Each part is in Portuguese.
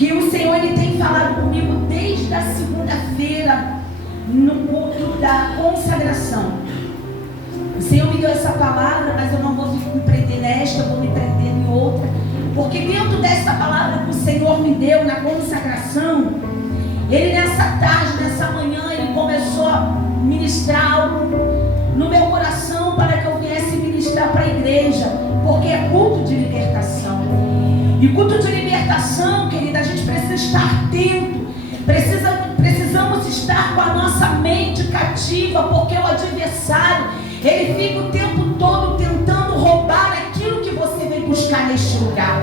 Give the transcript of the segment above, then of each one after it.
que o Senhor ele tem falado comigo desde a segunda-feira, no culto da consagração. O Senhor me deu essa palavra, mas eu não vou me prender nesta, eu vou me prender em outra, porque dentro dessa palavra que o Senhor me deu na consagração, Ele nessa tarde, nessa manhã, Ele começou a ministrar algo no meu coração para que eu viesse ministrar para a igreja, porque é culto de libertação. E culto de libertação, querida, a gente precisa estar atento, precisamos estar com a nossa mente cativa, porque o adversário, ele fica o tempo todo tentando roubar aquilo que você vem buscar neste lugar.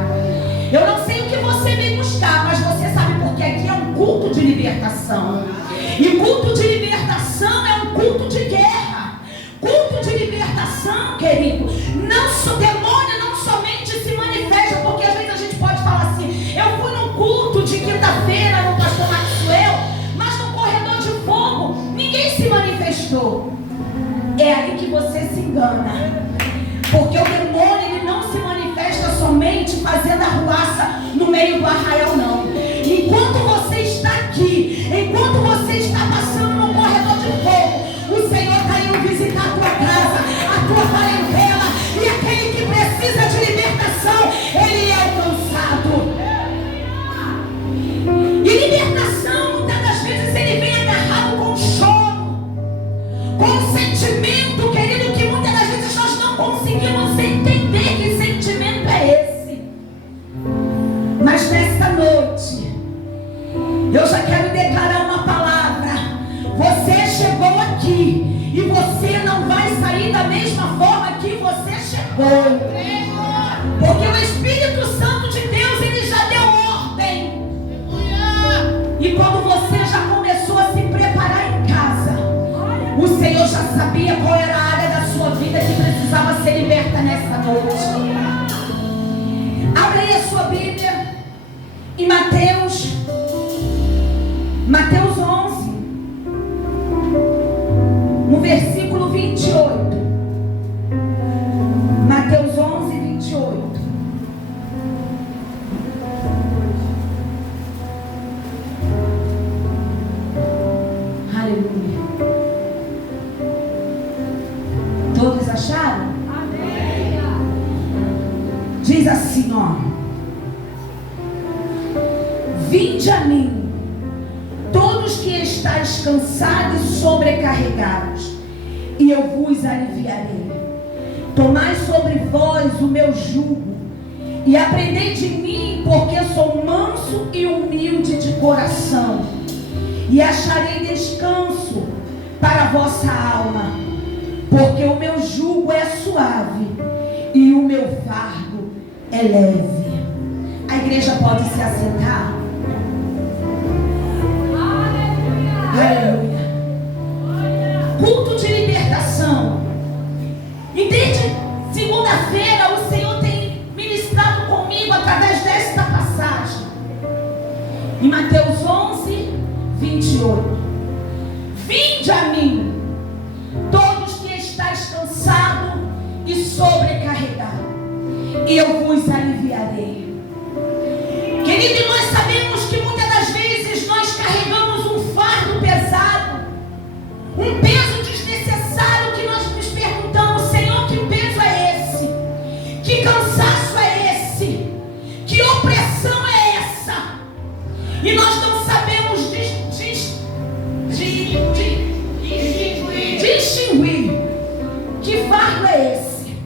Eu não sei o que você vem buscar, mas você sabe, porque aqui é um culto de libertação. E culto de libertação é um culto de guerra. Culto de libertação, querido, demônio não somente se manifesta, porque às vezes a gente pode falar assim: eu fui num culto de quinta-feira no pastor Maxwell, mas no corredor de fogo ninguém se manifestou. É aí que você se engana, porque o demônio ele não se manifesta somente fazendo arruaça no meio do arraial, não. Enquanto você está aqui, enquanto você está passando no corredor de fogo, o Senhor está indo visitar a tua casa, a tua parentela, e aquele que precisa de libertação, ele é alcançado. E libertação, muitas das vezes, ele vem agarrado com choro, com sentimento, querido, que muitas das vezes nós não conseguimos entender que sentimento é esse. Mas nesta noite, eu já quero declarar uma palavra. Você chegou aqui e você não vai sair da mesma forma que você chegou, porque o Espírito Santo de Deus, ele já deu ordem. E quando você já começou a se preparar em casa, o Senhor já sabia qual era a área da sua vida que precisava ser liberta nessa noite. Abre aí a sua Bíblia em Mateus 11, no versículo 28. Mateus 11, 28. Aleluia. Todos acharam? Amém. Diz assim, ó: vinde a mim, todos que estáis cansados e sobrecarregados, e eu vos aliviarei. Tomai sobre vós o meu jugo, e aprendei de mim, porque sou manso e humilde de coração, e acharei descanso para a vossa alma, porque o meu jugo é suave e o meu fardo é leve. A igreja pode se assentar? Aleluia. Culto de libertação. E desde segunda-feira o Senhor tem ministrado comigo através desta passagem, em Mateus 11, 28. Vinde a mim, todos que estáis cansados e sobrecarregados, e eu vos aliviarei. Querido, e nós sabemos que muitas das vezes nós carregamos um fardo pesado, um peso desnecessário, que nós nos perguntamos: Senhor, que peso é esse? Que cansaço é esse? Que opressão é essa? E nós não sabemos distinguir que fardo é esse.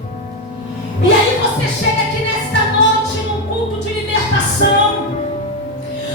E aí você chega aqui nesta noite no culto de libertação,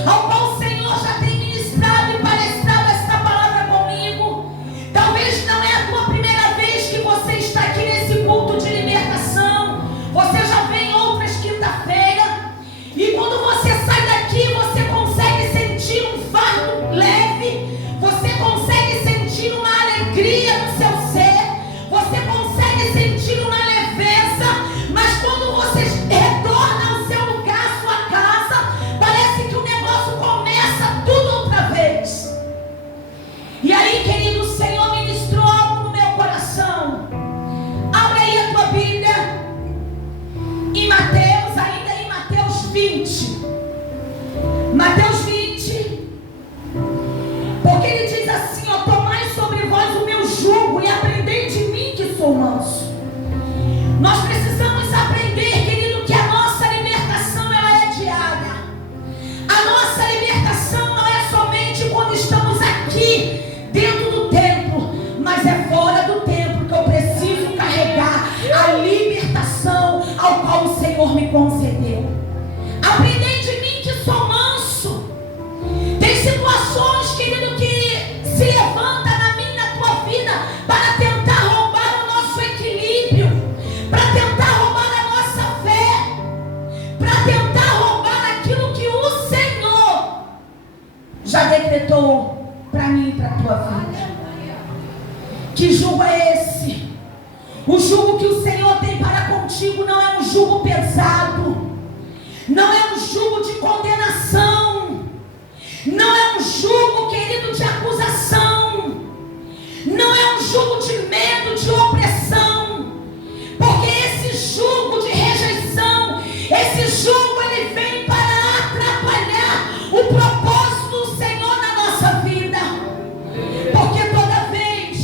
ao qual o Senhor já tem ministrado e palestrado esta palavra comigo. Talvez não é a tua primeira vez que você está aqui nesse culto de libertação. Você já vem outras quinta-feira, e quando você sai daqui, você consegue sentir um fardo leve, você consegue sentir uma alegria no seu ser, você consegue sentir uma leveza. Mas quando você retorna ao seu lugar, à sua casa, parece que o negócio começa Mateus 20, porque ele diz assim, ó, tomai sobre vós o meu jugo e aprendei de mim que sou manso. Nós precisamos aprender, querido, que a nossa libertação ela é diária. A nossa libertação não é somente quando estamos aqui dentro do templo, mas é fora do templo que eu preciso carregar a libertação ao qual o Senhor me concedeu. Aprendei de mim que sou manso. Tem situações, querido, que se levanta na minha e na tua vida para tentar roubar o nosso equilíbrio, para tentar roubar a nossa fé, para tentar roubar aquilo que o Senhor já decretou para mim e para a tua vida. Que jugo é esse? O jugo que o Senhor tem para contigo não é um jugo pesado, não é um jugo de condenação, não é um jugo, querido, de acusação, não é um jugo de medo, de opressão, porque esse jugo de rejeição, esse jugo ele vem para atrapalhar o propósito do Senhor na nossa vida. Porque toda vez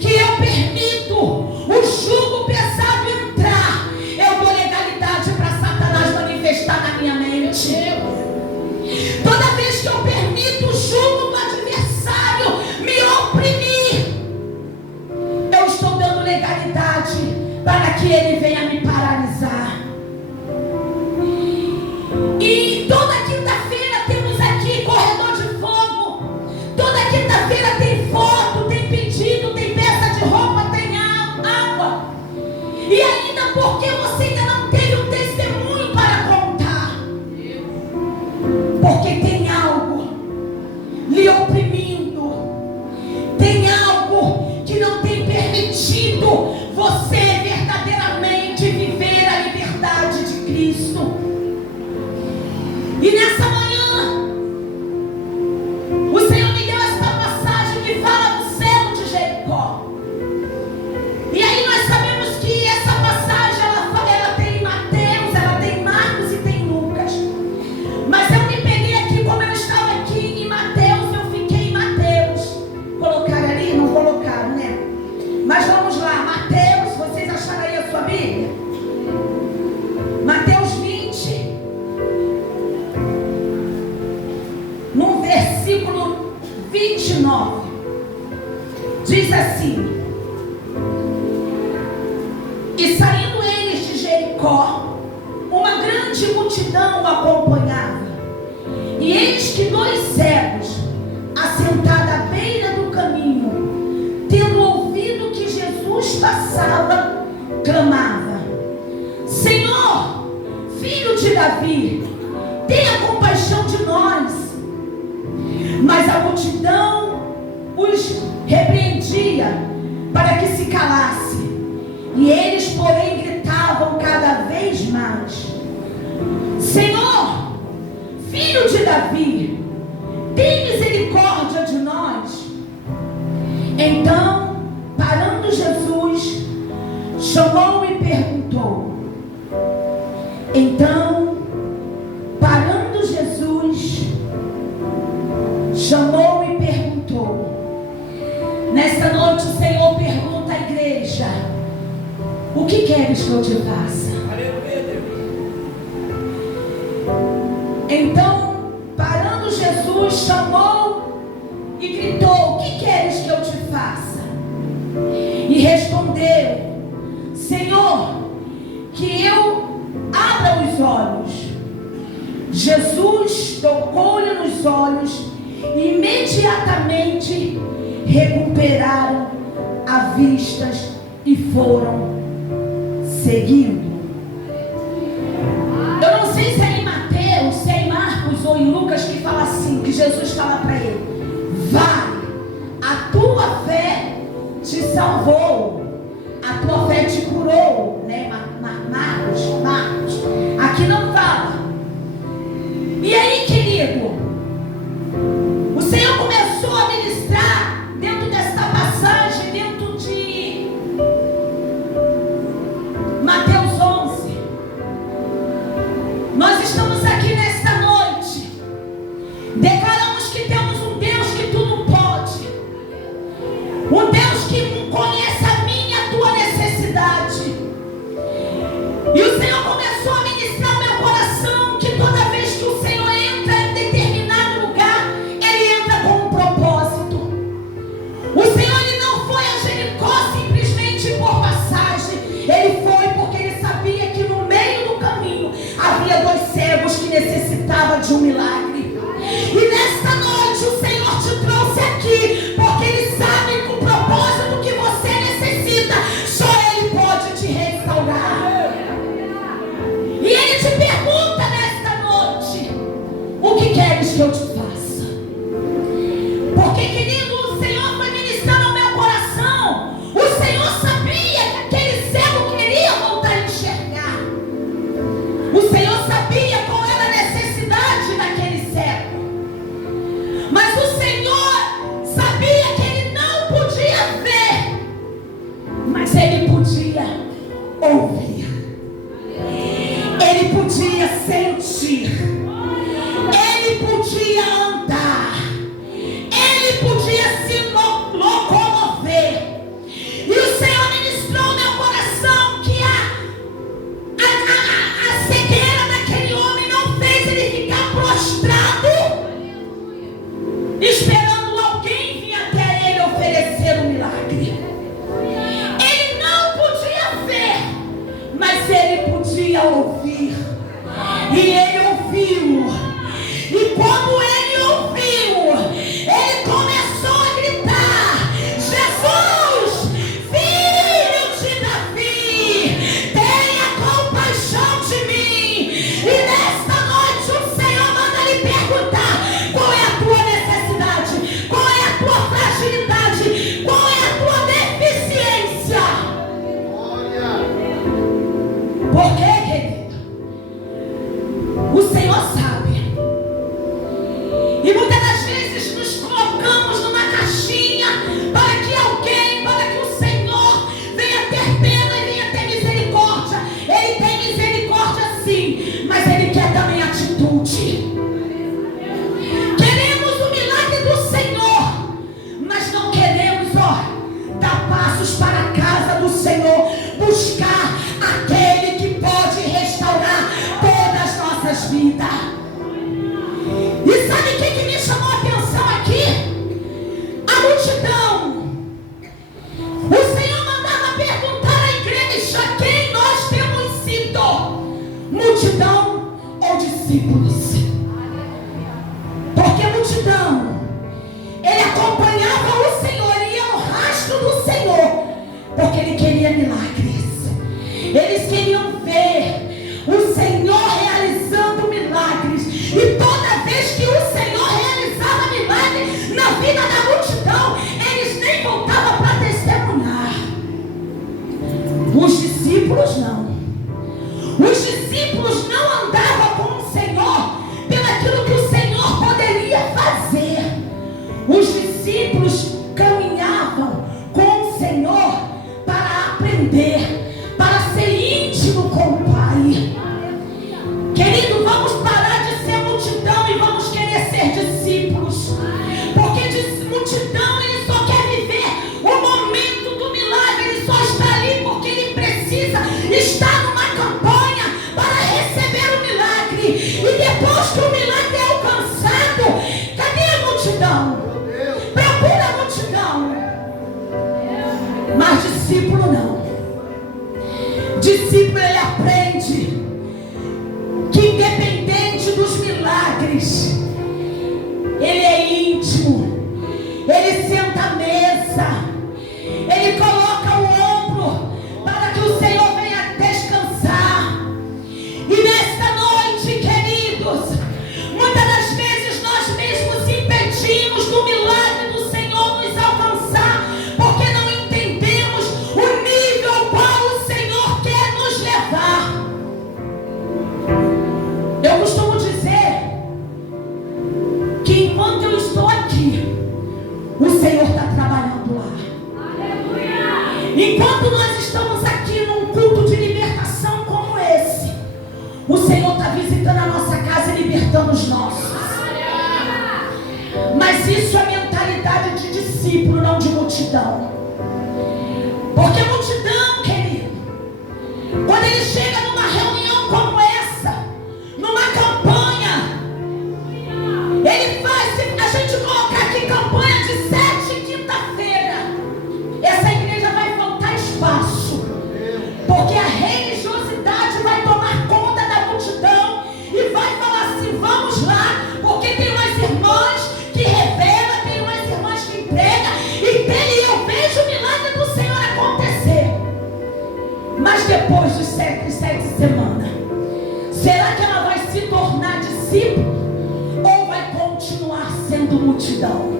que eu permito o jugo pesado entrar, eu dou legalidade para Satanás manifestar na minha mente. Toda vez que eu permito o jugo do adversário me oprimir, eu estou dando legalidade para que ele venha me paralisar. E toda quinta-feira temos aqui corredor de fogo. Toda quinta-feira tem foto, tem pedido, tem peça de roupa, tem água. E ainda porque você ainda não teve um testemunho para contar, porque tem algo lhe oprimindo, tem algo que não tem permitido você verdadeiramente viver a liberdade de Cristo. E nessa manhã o Senhor me deu esta passagem que fala do céu de Jericó. E aí nós sabemos que essa passagem ela tem Mateus, ela tem Marcos e tem Lucas. Mas eu me peguei aqui, como eu estava aqui em Mateus, eu fiquei em Mateus. Colocaram ali? Não colocaram, né? Mas vamos lá, Mateus, vocês acharam aí a sua Bíblia? Mateus 20, no versículo 29, diz assim: e saindo eles de Jericó, uma grande multidão o acompanhava. E eis que 2 cegos, assentados à beira do caminho, tendo ouvido que Jesus passava, clamava: Senhor, filho de Davi, tenha compaixão de nós. Mas a multidão os repreendia para que se calasse. E eles, porém, gritavam cada vez mais: Senhor, filho de Davi, tem misericórdia de nós. Então, parando Jesus, chamou e perguntou. Então, parando Jesus, chamou e perguntou. Nesta noite o Senhor pergunta à igreja: o que queres que eu te faça? Então, parando Jesus, chamou e gritou: o que queres que eu te faça? E respondeu: Senhor, que eu abra os olhos. Jesus tocou-lhe nos olhos e imediatamente recuperaram a vista e foram seguindo. Eu não sei se é em Mateus, se é em Marcos ou em Lucas que fala assim, que Jesus fala para ele: vai, a tua fé te salvou, a tua fé te curou, né? Marcos, aqui não fala. E aí, querido, o Senhor começou a ministrar dentro desta passagem, dentro de Mateus 11. Nós estamos aqui nesta noite que eu te faça? Porque, querido, o Senhor foi ministrando ao meu coração. O Senhor sabia que aquele cego queria voltar a enxergar. O Senhor sabia qual era a necessidade daquele cego. Mas o Senhor sabia que ele não podia ver, mas ele podia ouvir. Ele podia sentir. Ele podia andar. Ele podia se locomover. E o Senhor ministrou no meu coração que a cegueira daquele homem não fez ele ficar prostrado, esperando alguém vir até ele oferecer um milagre. Ele não podia ver, mas ele podia ouvir. E ele ouviu. E quando ele ouviu, ele começou a gritar: Jesus, filho de Davi, tenha compaixão de mim. E nesta noite o Senhor manda lhe perguntar: qual é a tua necessidade? Qual é a tua fragilidade? Qual é a tua deficiência? Por quê, querido? O Senhor sabe. E muitas das vezes nos colocamos numa caixinha para que alguém, para que o Senhor venha ter pena e venha ter misericórdia. Ele tem misericórdia sim, mas Ele quer também atitude. Queremos o milagre do Senhor, mas não queremos, dar passos para a casa do Senhor, buscar aquele que pode restaurar todas as nossas vidas. E sabe o que me chamou a atenção aqui? A multidão. O Senhor mandava perguntar à igreja quem nós temos sido: multidão ou discípulos? Porque a multidão, ele acompanhava o Senhor, ia no rastro do Senhor, porque ele queria milagres. Eles queriam ver o Senhor realizando milagres. E toda vez que o Senhor realizava milagres na vida da multidão, eles nem voltavam para testemunhar. Os discípulos não. Os discípulos não andavam com o Senhor pelaquilo que o Senhor poderia fazer. Os discípulos caminhavam com o Senhor para aprender, para ser íntimo com o Pai. Querido, vamos parar de ser multidão e vamos querer ser discípulos. Porque multidão, ele só quer viver o momento do milagre. Ele só está ali porque ele precisa estar numa campanha para receber o milagre. E depois que o milagre é alcançado, cadê a multidão? Procura a multidão. Mas discípulo não. Discípulo, ele aprende que independente dos milagres, ele é íntimo. Ele senta à mesa, ele coloca o ombro para que o Senhor venha descansar. E nesta noite, queridos, muitas das vezes nós mesmos impedimos do milagre do Senhor nos alcançar, porque não entendemos o nível ao qual o Senhor quer nos levar. Eu costumo dizer que enquanto eu estou aqui, o Senhor está trabalhando lá. Enquanto nós estamos aqui num culto de libertação como esse, o Senhor está visitando a nossa casa e libertando os nossos. Mas isso é mentalidade de discípulo, não de multidão. Porque multidão, querido, quando ele chega numa reunião como essa, numa campanha, ele faz, se a gente colocar aqui campanha de 7 quinta-feira, essa igreja vai faltar espaço, porque a religiosidade vai tomar conta da multidão e vai falar assim: vamos lá, porque tem umas irmãs que revelam, tem umas irmãs que entregam, e eu vejo o milagre do Senhor acontecer. vendo multidão.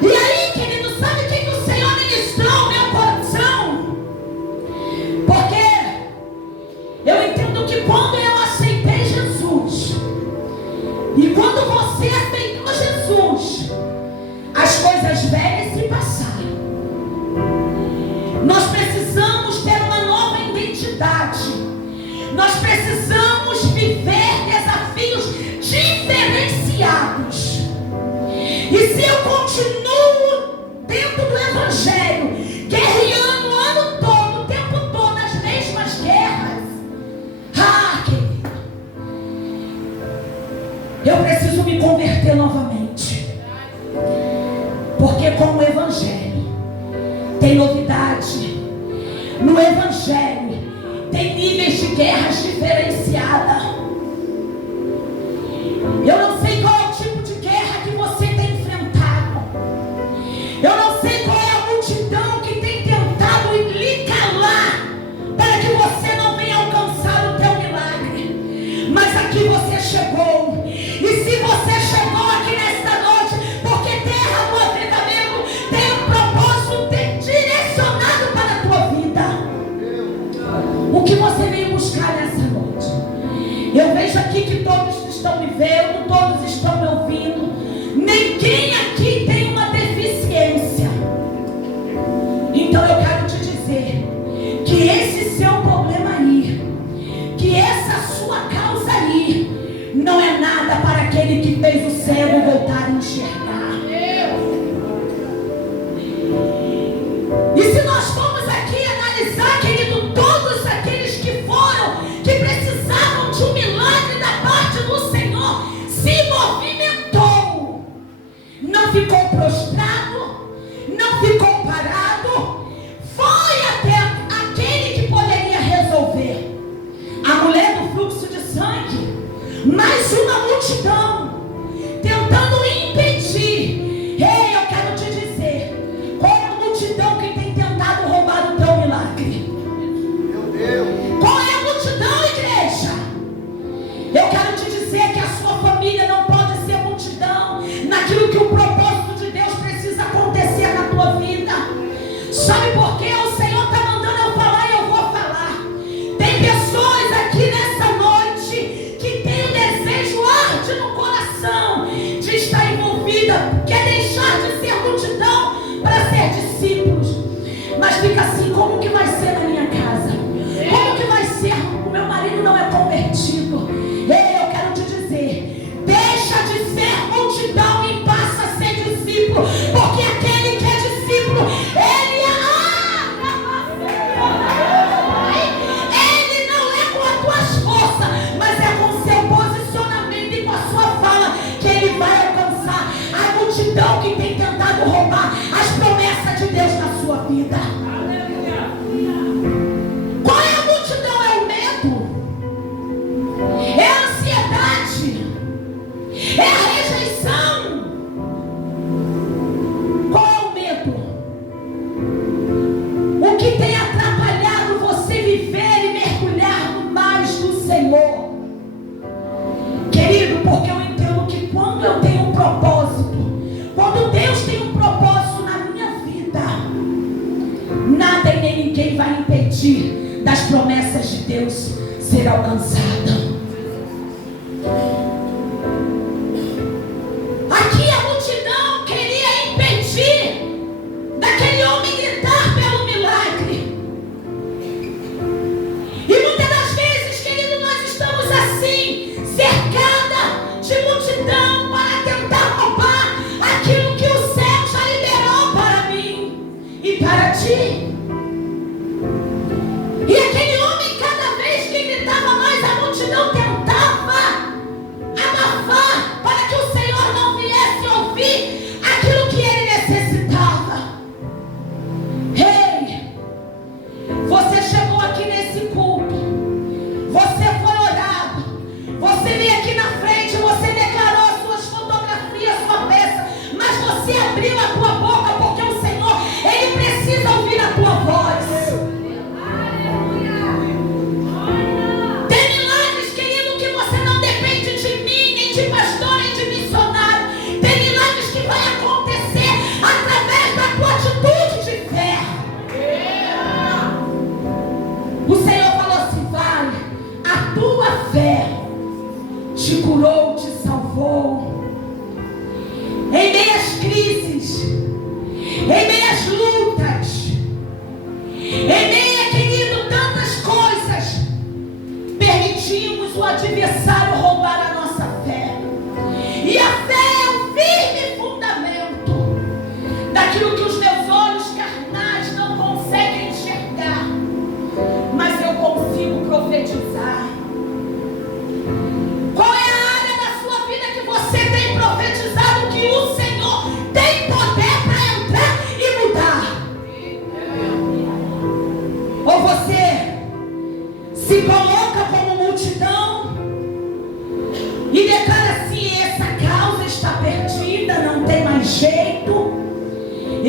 E aí, querido, sabe o que o Senhor ministrou no meu coração? Porque eu entendo que quando eu aceitei Jesus, e quando você aceitou Jesus, as coisas velhas se passaram. Nós precisamos ter uma nova identidade. Nós precisamos viver desafios diferenciados. E se eu continuo dentro do Evangelho, guerreando o ano todo, o tempo todo, as mesmas guerras, querido, eu preciso me converter novamente. Porque com o Evangelho tem novidade. No Evangelho tem níveis de guerras diferenciadas. Eu não sei qual é o tipo de guerra que você tem enfrentado. Eu não sei qual é a multidão que tem tentado lhe calar para que você não venha alcançar o teu milagre. Mas aqui você chegou. E se você chegou aqui nesta noite, porque Terra do Avivamento tem um propósito direcionado para a tua vida. O que você veio buscar nessa noite? Eu vejo aqui que todos estão me vendo, todos estão me ouvindo. Ninguém aqui tem uma deficiência. Então eu quero te dizer que esse seu problema aí, que essa sua causa aí, não é nada para aquele que fez o cego voltar a enxergar. E se nós formos aqui analisar, querido, todos aqueles que precisavam de um milagre da parte do Senhor, se movimentou, não ficou prostrado, não ficou parado, foi até aquele que poderia resolver. A mulher do fluxo de sangue, mais uma multidão tentando impedir. Ei, eu quero te dizer, qual é a multidão que tem tentado roubar o teu milagre? Meu Deus. Qual é a multidão, igreja? Eu quero te dizer que a sua família não pode ser multidão naquilo que o propósito de Deus precisa acontecer na tua vida. Sabe por quê? O Senhor está mandando eu falar e eu vou falar. Tem pessoas aqui nessa noite que tem o desejo arde no coração de estar envolvida, quer deixar de ser multidão para ser discípulos, mas fica assim: como que vai ser na minha casa? Como que vai ser? O meu marido não é convertido. Ei, eu quero te dizer, deixa de ser multidão e passa a ser discípulo, porque aquele que é discípulo, ele não é com as tuas forças, mas é com o seu posicionamento e com a sua fala que ele vai alcançar a multidão que tem tentado roubar as promessas de Deus na sua vida. Qual é a multidão? É o medo, é a ansiedade, é a rejeição. Qual é o medo? O que tem atrapalhado você viver e mergulhar no mais do Senhor? Querido, porque eu entendo que quando eu tenho um propósito, quando Deus tem um propósito na minha vida, nada e nem ninguém vai impedir das promessas de Deus ser alcançada. Aqui a multidão queria impedir daquele homem gritar pelo milagre. E muitas das vezes, querido, nós estamos assim, cercada de multidão para tentar roubar aquilo que o céu já liberou para mim e para ti. E aquele homem, cada vez que gritava mais, a multidão tentava abafar para que o Senhor não viesse ouvir aquilo que ele necessitava. Ei, você chegou aqui nesse culto, você foi orado, você veio aqui na frente, você declarou as suas fotografias, sua peça, mas você abriu a tua boca porque o Senhor, ele precisa ouvir a tua voz. Tem milagres, querido, que você não depende de mim, nem de pastor, nem de missionário.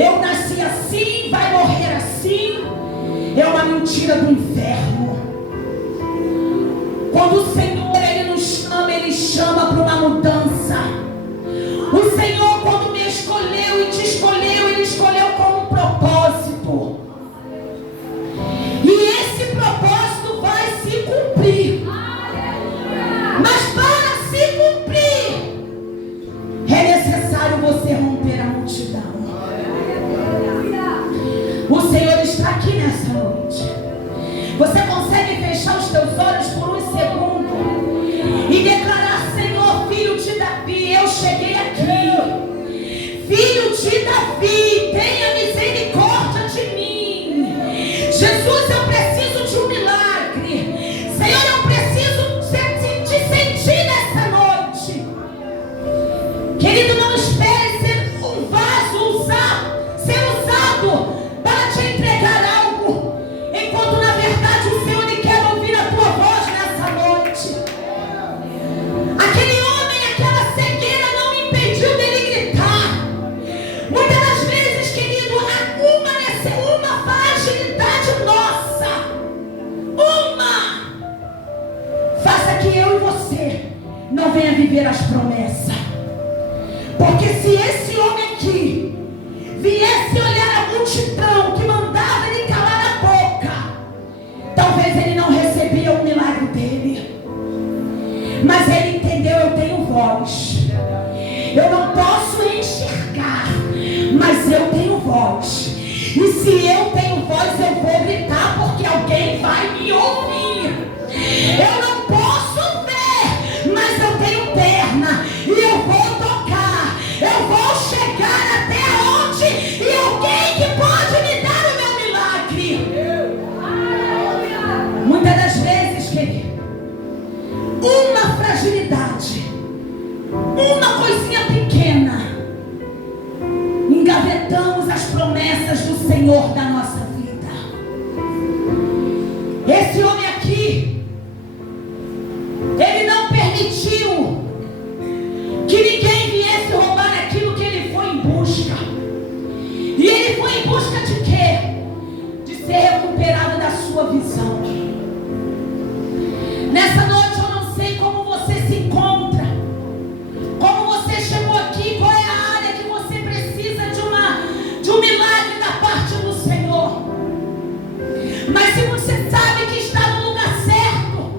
eu nasci assim, vai morrer assim, é uma mentira do inferno. Quando o Senhor, Ele nos chama, Ele chama para uma mudança. O Senhor, quando me escolheu e te escolheu, Ele escolheu com um propósito. E esse propósito vai se cumprir. Mas para se cumprir, é necessário você romper a multidão. O Senhor está aqui nessa noite. Você consegue fechar os teus olhos por um segundo e declarar: Senhor, filho de Davi, eu cheguei aqui. Filho de Davi, tenha misericórdia de mim. Jesus, eu preciso de um milagre. Senhor, eu preciso te sentir nessa noite. Querido, não espere ser um vaso, ser usado para te entregar algo, enquanto na verdade o Senhor Ele quer ouvir a tua voz nessa noite. Aquele homem, aquela cegueira não impediu dele gritar. Muitas das vezes, querido, há uma fragilidade nossa, faça que eu e você não venha viver as promessas. Porque se esse homem aqui viesse olhar a multidão que mandava ele calar a boca, talvez ele não recebia o milagre dele. Mas ele entendeu: eu tenho voz. Eu não posso enxergar, mas eu tenho voz. E se eu tenho voz, eu vou gritar, porque alguém vai me ouvir. Eu não posso ver, mas eu tenho perna e eu vou tocar. Eu vou chegar até onde e alguém que pode me dar o meu milagre. Muitas das vezes, querido, uma fragilidade, uma coisinha pequena, engavetamos as promessas do Senhor da nossa vida. Esse homem aqui, ele não permitiu que ninguém viesse roubar aquilo que ele foi em busca. E ele foi em busca de quê? De ser recuperado da sua visão. Nessa noite eu não sei como você se encontra, como você chegou aqui, qual é a área que você precisa de um milagre da parte do Senhor. Mas se você sabe que está no lugar certo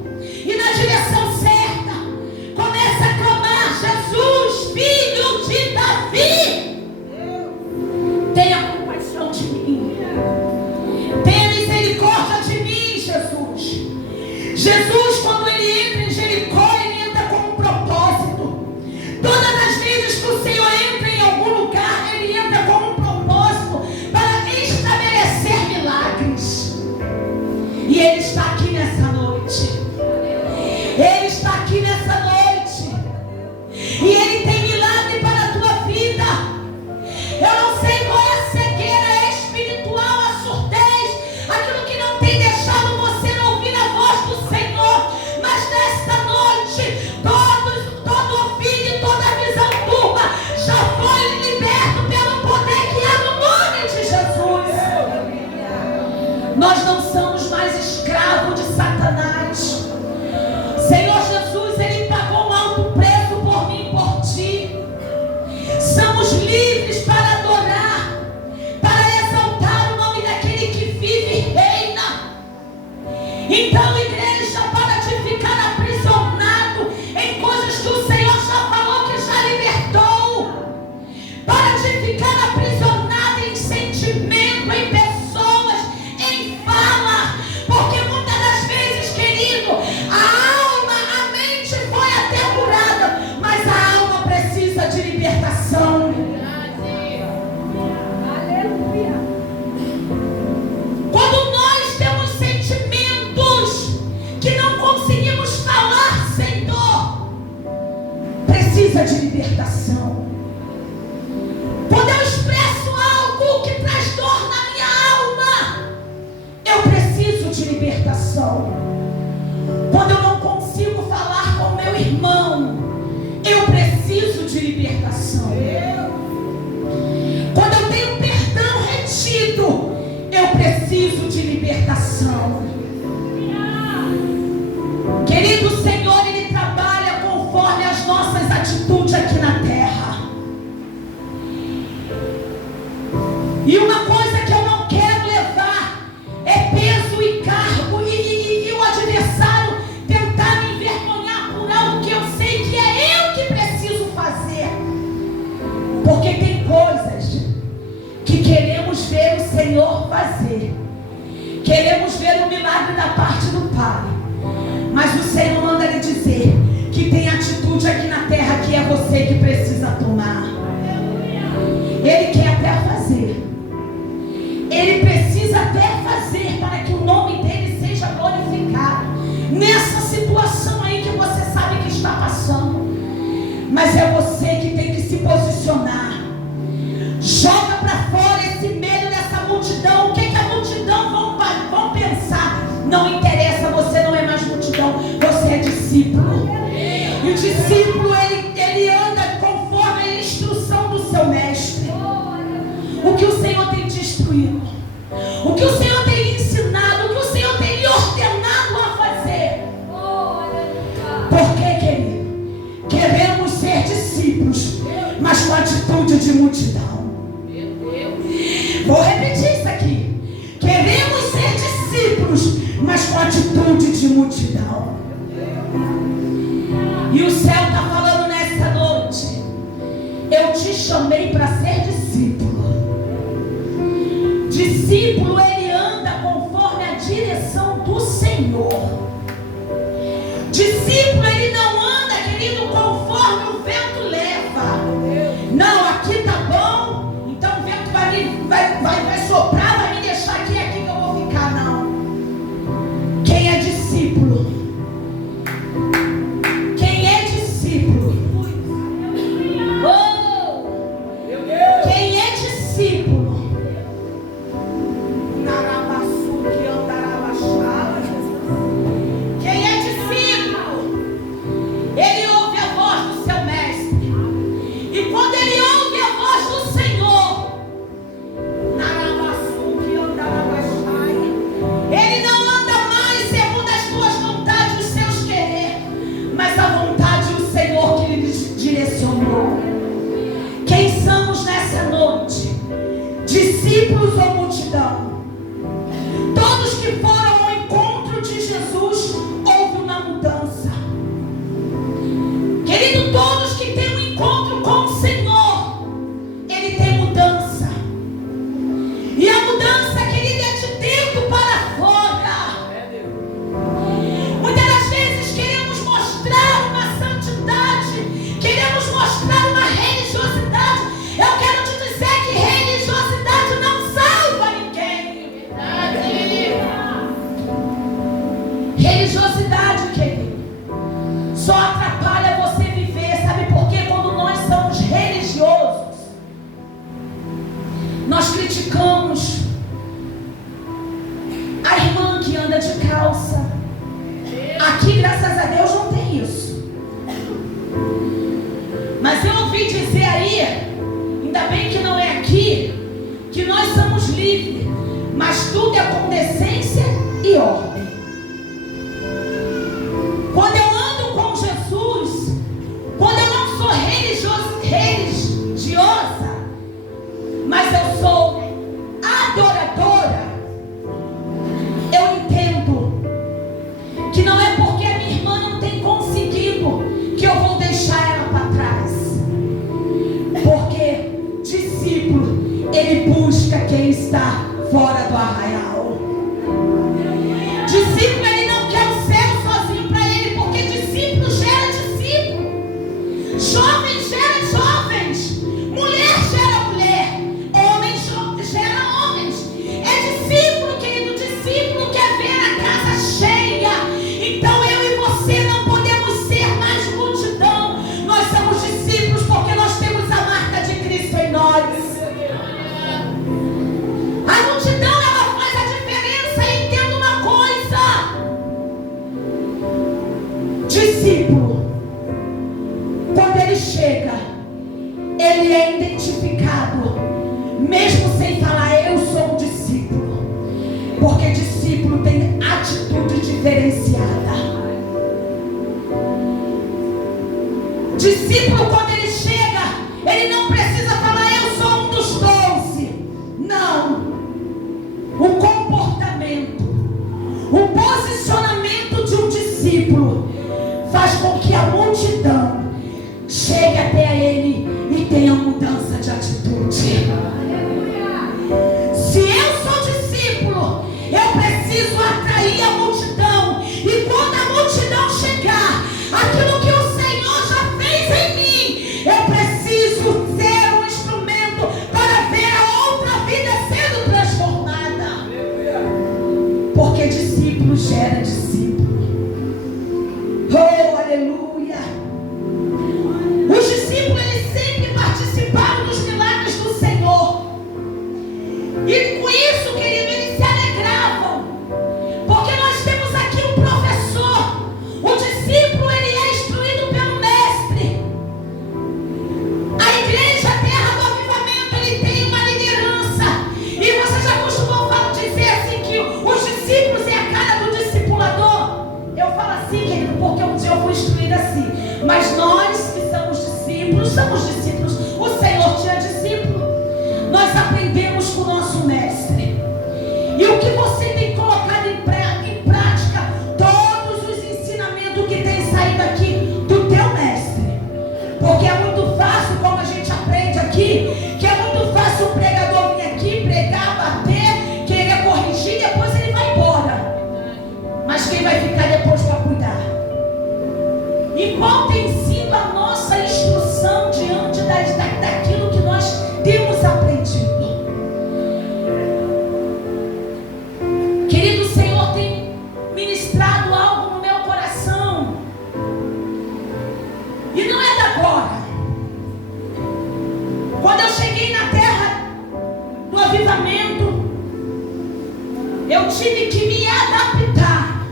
e na direção certa, comece a clamar: Jesus, filho de Davi, tenha compaixão de mim, tenha misericórdia de mim, Jesus. Jesus, quando ele entra em Jericó, ele entra com um propósito. Todas as vezes que o Senhor entra em algum lugar, ele entra com um propósito para estabelecer milagres. E ele está aqui nessa noite. Ele está aqui nessa noite. E ele tem milagre para a tua vida. Eu não sei qual é a cegueira espiritual, a surdez, aquilo que não tem deixado você não ouvir a voz do Senhor. Mas nesta noite, todo ouvido e toda visão turva já foi liberto pelo poder que há no nome de Jesus. Nós não somos mais escravos de Satanás. Senhor Jesus, Ele pagou um alto preço por mim e por ti. Somos livres para adorar, para exaltar o nome daquele que vive e reina. Então, igreja, para de ficar aprisionado em coisas que o Senhor já falou, que já libertou. Para de ficar aprisionado em sentimento, em pessoas, em fala. Porque muitas das vezes, querido, a mente foi até curada, mas a alma precisa de libertação. Quando nós temos sentimentos que não conseguimos falar, Senhor, precisa de libertação. Quando eu expresso algo que traz dor na minha alma, eu preciso de libertação. Quando eu não consigo falar com meu irmão, eu preciso de libertação. Quando eu tenho perdão libertação. Querido, o Senhor, Ele trabalha conforme as nossas atitudes aqui na terra. E uma coisa que eu não quero levar é peso e cargo e o adversário tentar me envergonhar por algo que eu sei que é eu que preciso fazer. Porque tem coisas que queremos ver o Senhor fazer. Queremos ver o milagre da parte do Pai. Mas o Senhor manda lhe dizer que tem atitude aqui na terra que é você que precisa tomar. Ele quer até fazer. Ele precisa até fazer para que o nome dele seja glorificado. Nessa situação aí que você sabe que está passando. Mas é você que tem que se posicionar. Joga para fora esse medo dessa multidão. O que a multidão vão pensar? Não interessa, você não é mais multidão, você é discípulo. E o discípulo, ele anda conforme a instrução do seu mestre. O que o Senhor tem te instruído, o que o Senhor tem lhe ensinado, o que o Senhor tem lhe ordenado a fazer. Porque, querido, queremos ser discípulos, mas com atitude de multidão. Vou repetir isso aqui. Queremos ser discípulos, mas com atitude de multidão. E o céu está falando nessa noite: eu te chamei para ser discípulo. Discípulo, ele anda conforme a direção do Senhor. Discípulo, ele não anda, querido, conforme o vento leva. Não, aqui tá bom, então o vento vai soprar, vai me deixar aqui que eu vou ficar. Não. Quem é discípulo? Quem é discípulo? Oh! Quem é discípulo? Quem é discípulo? Ele ouve a voz do seu mestre. E quando ele ouve a voz do Senhor, ele não anda mais segundo as tuas vontades, os seus querer, mas a vontade do Senhor que ele direcionou. Quem somos nessa noite? Discípulos ou multidão? Todos que foram ao encontro de Jesus, houve uma mudança. Querido, todos que têm um encontro com o Senhor, ele tem mudança. E a mudança, querido, é de dentro para fora. Muitas das vezes queremos mostrar uma santidade, queremos mostrar uma religiosidade. Eu quero te dizer que religiosidade não salva ninguém. Religiosidade, querido, só atrapalha você viver. Sabe por quê? Quando nós somos religiosos, nós criticamos a irmã que anda de calça. Aqui, graças a Deus, não tem isso. Mas eu ouvi dizer aí, ainda bem que não é aqui, que nós somos livres, mas tudo é com decência e ordem. Quando eu ando com Jesus, quando eu não sou religiosa, mas eu sou adoradora, eu entendo que não é porque a minha irmã não tem conseguido que eu vou deixar ela para trás. Porque discípulo, ele busca quem está fora do arraial. Discípulo, ele não quer o céu sozinho para ele, porque discípulo gera discípulo. Jovens gera jovens. Mulher gera mulher. Homens gera homens. É discípulo, querido. Discípulo quer ver a casa cheia. Então eu e você não podemos ser mais multidão. Nós somos discípulos porque nós temos a marca de Cristo em nós. A multidão, ela faz a diferença. E entenda uma coisa: discípulo, quando ele chega, ele é identificado, mesmo sem falar eu sou um discípulo. Porque discípulo discípulo, quando ele chega, ele não precisa falar: eu sou um dos 12. Não. O comportamento, o posicionamento de um discípulo faz com que a multidão chegue até ele e tenha mudança de atitude. Se eu sou discípulo, eu preciso atrair a multidão. E quando a multidão chegar, aquilo que o Senhor já fez em mim, eu preciso ser um instrumento para ver a outra vida sendo transformada. Porque discípulo gera discípulo. Oh, aleluia. Os discípulos, eles sempre participaram dos milagres do Senhor. E com isso, querido, eles se alegravam. Porque nós temos aqui um professor. O discípulo, ele é instruído pelo mestre. A igreja, a terra do avivamento, ele tem uma liderança. E você já costumou dizer assim que os discípulos é a cara do discipulador? Eu falo assim, querido, porque um dia eu fui instruída assim. Mas nós que somos discípulos. O Senhor tinha discípulo. Nós aprendemos com o nosso mestre. E o que você tem colocado em prática, todos os ensinamentos que tem saído aqui do teu mestre. Porque é muito fácil, como a gente aprende aqui, que é muito fácil o pregador vir aqui, pregar, bater, querer corrigir, depois ele vai embora. Mas quem vai ficar depois para cuidar? E qual tem sido a nossa instrução diante daquilo que nós temos aprendido? Querido, o Senhor tem ministrado algo no meu coração. E não é da agora. Quando eu cheguei na terra do avivamento, eu tive que me adaptar.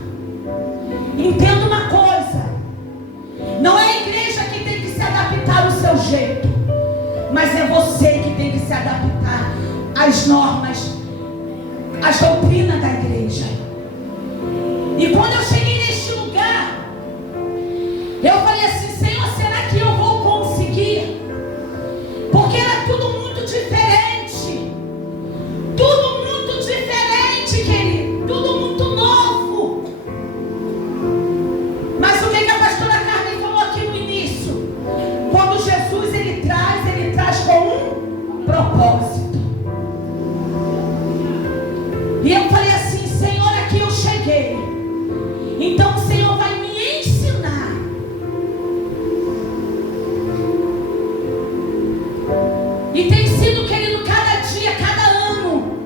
Entenda uma coisa: não é a igreja que tem que se adaptar ao seu jeito, mas é você que tem que se adaptar às normas, às doutrinas da igreja. E quando eu cheguei neste lugar, eu falei assim: Senhor, será que eu vou conseguir? Porque era tudo muito diferente. Tudo muito diferente, querido. Tudo muito novo. Mas o que a pastora Carmen falou aqui no início? Quando Jesus ele traz com um propósito. E eu falei assim: Senhor, aqui eu cheguei. Então o Senhor vai me ensinar. E tem sido, querido, cada dia, cada ano.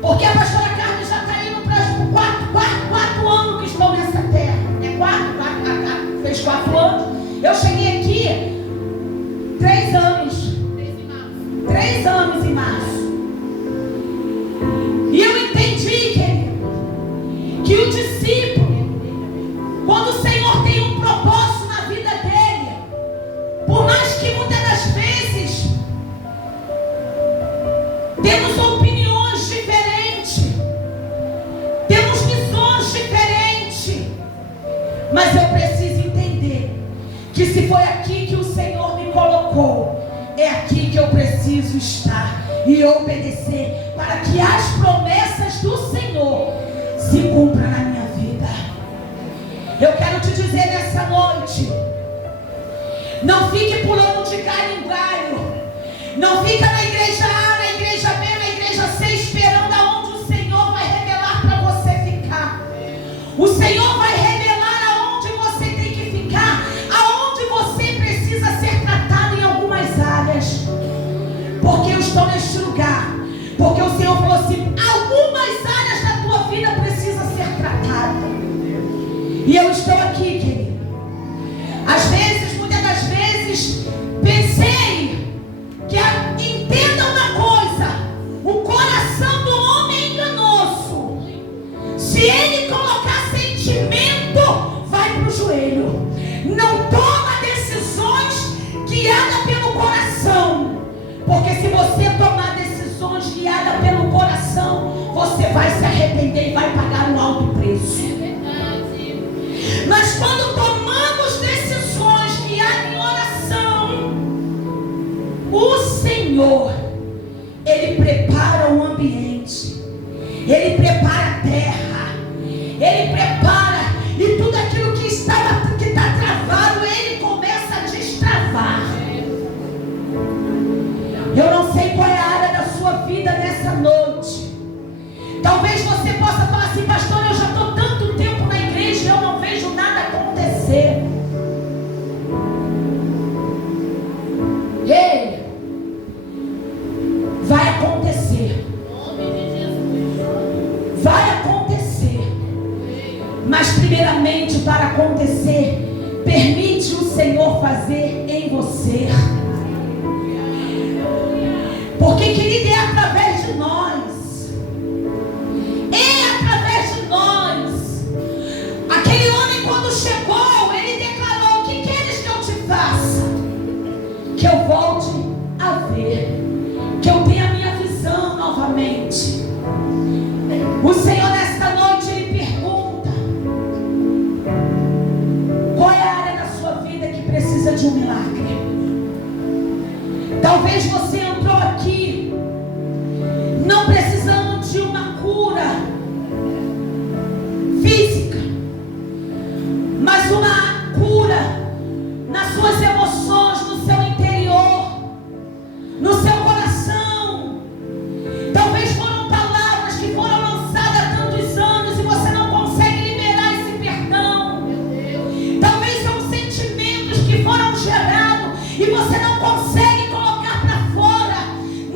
Porque a pastora Carmen já está indo para quatro anos que estou nessa terra. Fez 4 anos. Eu cheguei aqui 3 anos. 3 anos em março. E eu entendi, querido, que o discípulo, quando o Senhor tem um propósito na vida dele, por mais que muitas das vezes temos opiniões diferentes, temos visões diferentes, mas eu preciso entender que se foi aqui que o Senhor me colocou, é aqui que eu preciso estar e obedecer, para que as promessas do Senhor se cumpram na minha vida. Eu quero te dizer nessa noite: não fique pulando de galho em galho. Não fica na igreja A, na igreja B, na igreja C, esperando aonde o Senhor vai revelar para você ficar. O Senhor vai revelar aonde você tem que ficar, aonde você precisa ser tratado em algumas áreas. Porque eu estou neste lugar, porque o Senhor falou assim: algumas áreas da tua vida precisam ser tratadas. E eu estou aqui, querido. Às vezes, muitas das vezes, pensei que, entenda uma coisa: o coração do homem é enganoso. Se ele colocar sentimento, vai para o joelho. Não toma decisões guiadas pelo coração. Porque se você tomar decisões guiadas pelo coração, você vai se arrepender e vai pagar um alto preço. Mas quando tomamos decisões guiadas em oração, Senhor, Ele prepara o ambiente, Ele prepara a terra, Ele prepara, e tudo aquilo que está travado, Ele começa a destravar. Eu não sei qual é a área da sua vida nessa noite. Talvez você possa falar assim: pastor, eu já estou tanto tempo na igreja e eu não vejo nada acontecer. Ei, vai acontecer. Vai acontecer. Mas primeiramente, para acontecer, permite o Senhor fazer em você. Porque, querido, é através de nós. É através de nós. Aquele homem, quando chegou, ele declarou: o que queres que eu te faça? Que eu volte a ver, que eu tenha a minha visão novamente. O Senhor nesta noite, Ele pergunta: qual é a área da sua vida que precisa de um milagre? Talvez você entrou aqui não precisando de uma cura física, mas uma cura nas suas emoções, no seu interior, no seu coração. Talvez foram palavras que foram lançadas há tantos anos e você não consegue liberar esse perdão. Talvez são sentimentos que foram gerados e você não consegue colocar para fora.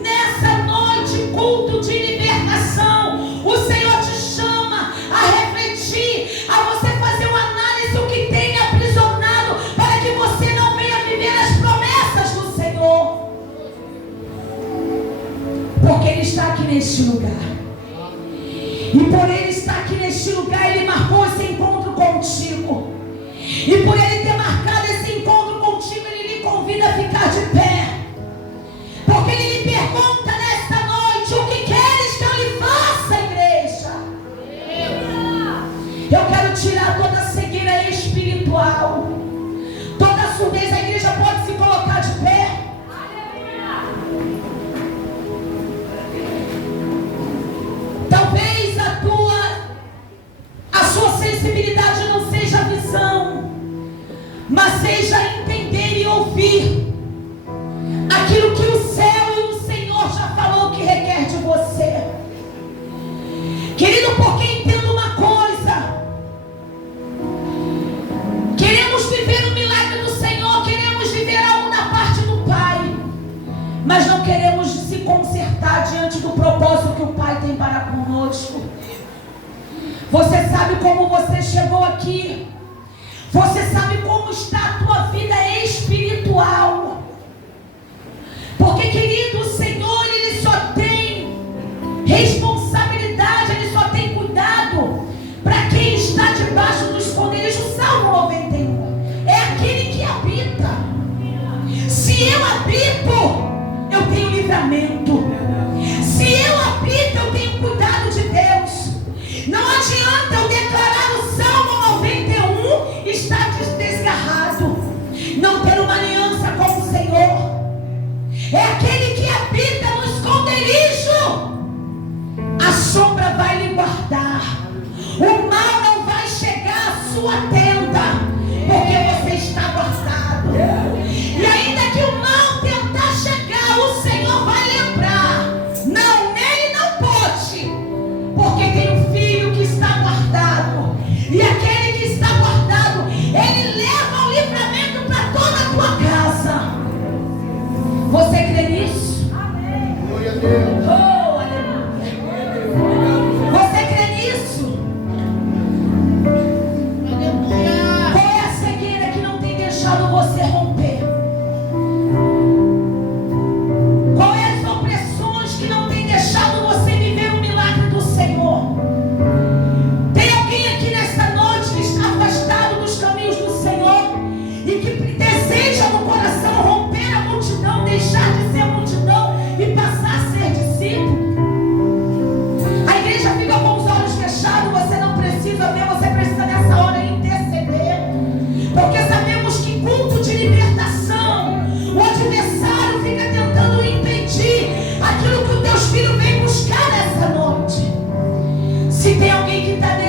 Nessa noite, culto de libertação, o Senhor te chama a refletir, a você fazer uma análise do que tem aprisionado, para que você não venha viver as promessas do Senhor. Porque Ele está aqui neste lugar. E por Ele estar aqui neste lugar, Ele marcou esse encontro contigo. E por Ele ter marcado esse encontro contigo, Ele lhe convida a ficar de pé. Porque Ele lhe pergunta nesta noite: o que queres que eu lhe faça, igreja? Eu quero tirar toda a cegueira espiritual, toda a surdez. A igreja pode se colocar de pé. Talvez a sua sensibilidade não seja a visão, mas seja entender e ouvir aquilo que o céu e o Senhor já falou que requer de você. Querido, porque entenda uma coisa: queremos viver o milagre do Senhor, queremos viver algo da parte do Pai, mas não queremos se consertar diante do propósito que o Pai tem para conosco. Você sabe como você chegou aqui. Você sabe como está a tua vida espiritual. Porque, querido, o Senhor, Ele só tem responsabilidade, Ele só tem cuidado para quem está debaixo do esconderijo. Salmo 91 é aquele que habita. Se eu habito, eu tenho livramento. Se eu habito, eu tenho cuidado de Deus. Não adianta eu declarar o Salmo 91 e estar desgarrado, não ter uma aliança com o Senhor. É aquele que habita no esconderijo, a sombra vai lhe guardar, o mal não vai chegar à sua tenda, porque você está guardado. E ainda que o mal tentar chegar, o Senhor vai lembrar: não, nele não pode, porque tem um filho que está guardado, e aquele que está guardado, ele leva o livramento para toda a tua casa. Você crê nisso? Amém. Oh, aleluia. Você crê nisso? Aleluia. Qual é a cegueira que não tem deixado você romper? Qual é as opressões que não tem deixado você viver o milagre do Senhor? Tem alguém aqui nesta noite que está afastado dos caminhos do Senhor e que deseja no coração romper a multidão, deixar de ser multidão e passar a ser discípulo? que está